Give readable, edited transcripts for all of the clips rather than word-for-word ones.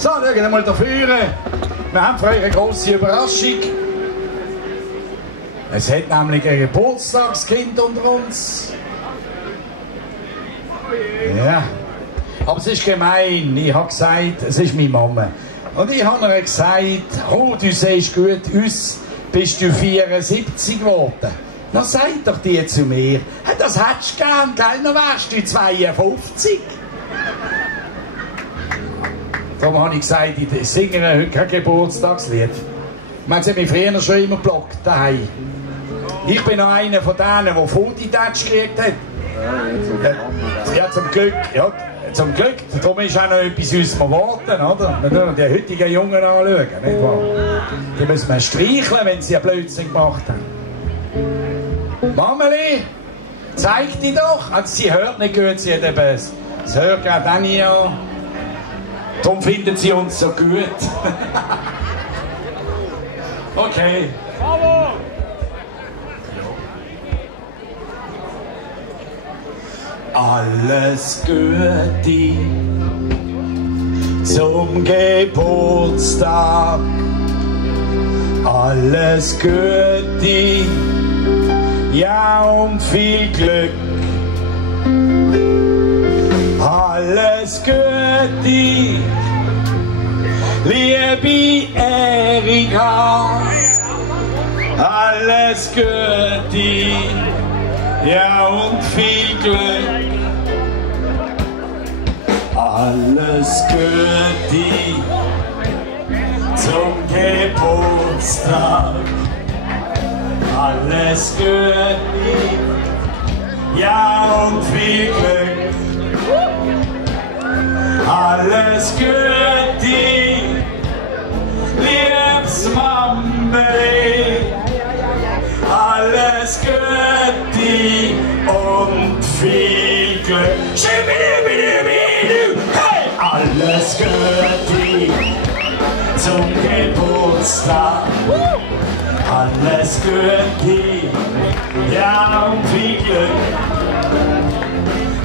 So, schauen mal da vorne. Wir haben für euch eine grosse Überraschung. Es hat nämlich ein Geburtstagskind unter uns. Ja. Aber es ist gemein. Ich habe gesagt, es ist meine Mama. Und ich habe ihr gesagt, oh, du siehst gut aus, bist du 74 geworden. Dann sagt doch die zu mir, das hättest du gern, gell? Dann wärst du 52. Darum habe ich gesagt, ich singe heute kein Geburtstagslied. Man hat mich früher schon immer geblockt daheim. Ich bin noch einer von denen, der Fototatsch gekriegt hat. Ja, zum Glück. Ja, zum Glück. Darum ist auch noch etwas uns verwarten, oder? Wir müssen die heutigen Jungen anschauen, nicht wahr? Die müssen wir streicheln, wenn sie einen Blödsinn gemacht haben. Mameli, zeig dich doch. Also, sie hört nicht gut, sie hat eben das hört auch dann nicht an. Darum finden sie uns so gut. Okay. Bravo! Alles Gute zum Geburtstag. Alles Gute, ja, und viel Glück. Alles Gute, liebe Erika. Alles Gute, ja, und viel Glück. Alles Gute zum Geburtstag. Alles Gute, ja, und viel Glück. Alles Gute, liebes Mameli. Alles Gute und viel Glück. Hey! Alles Gute zum Geburtstag. Alles Gute, ja, und viel Glück.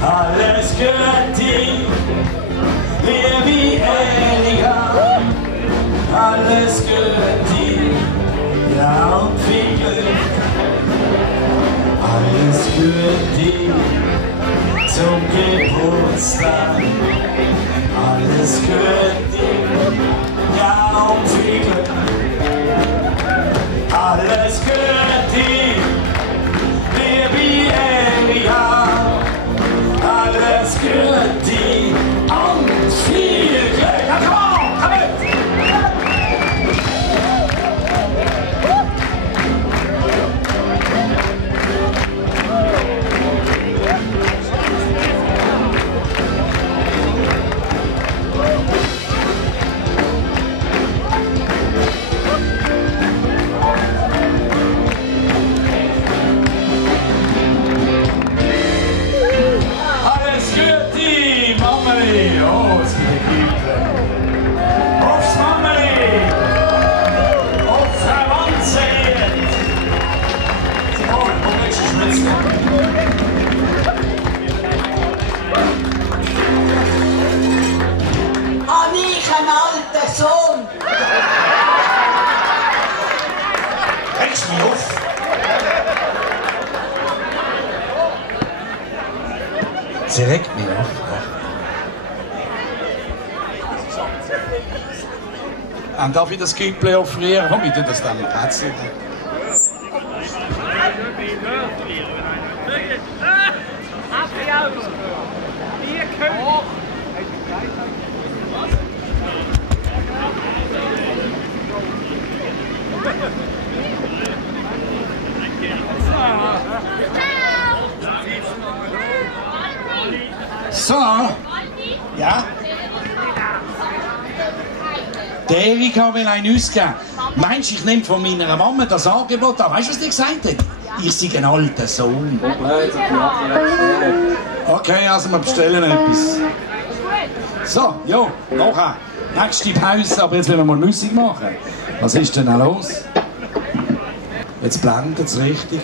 Alles Gute, liebe Erika. Alles Gute, ja, und viel Glück. Alles Gute zum Geburtstag. Alles Gute, ja, und viel Glück. Alles Gute, liebe Erika. Alles Gute und viel Glück. Ja, komm on, komm mit! Sohn! Regst mich auf! Sie regt mich auf. Und darf ich das Küppli offerieren? Komm, ich tue das dann mit Herzchen. So, ja. Der Erika will einen ausgeben. Meinst du, ich nehme von meiner Mama das Angebot an? Weißt du, was die gesagt hat? Ich sei ein alter Sohn. Okay, also wir bestellen etwas. So, ja, nachher. Nächste Pause, aber jetzt wollen wir mal Musik machen. Was ist denn da los? Jetzt blendet es richtig.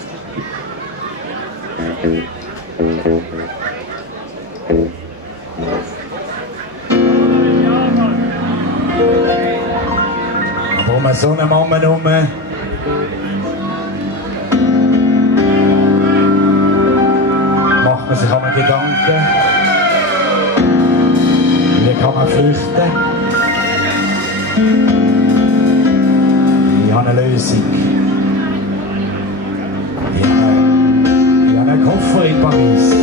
Aber um so einen Mann herum macht man sich einmal Gedanken, wie kann man flüchten? Ich habe eine Lösung. Ich habe einen Koffer in Paris.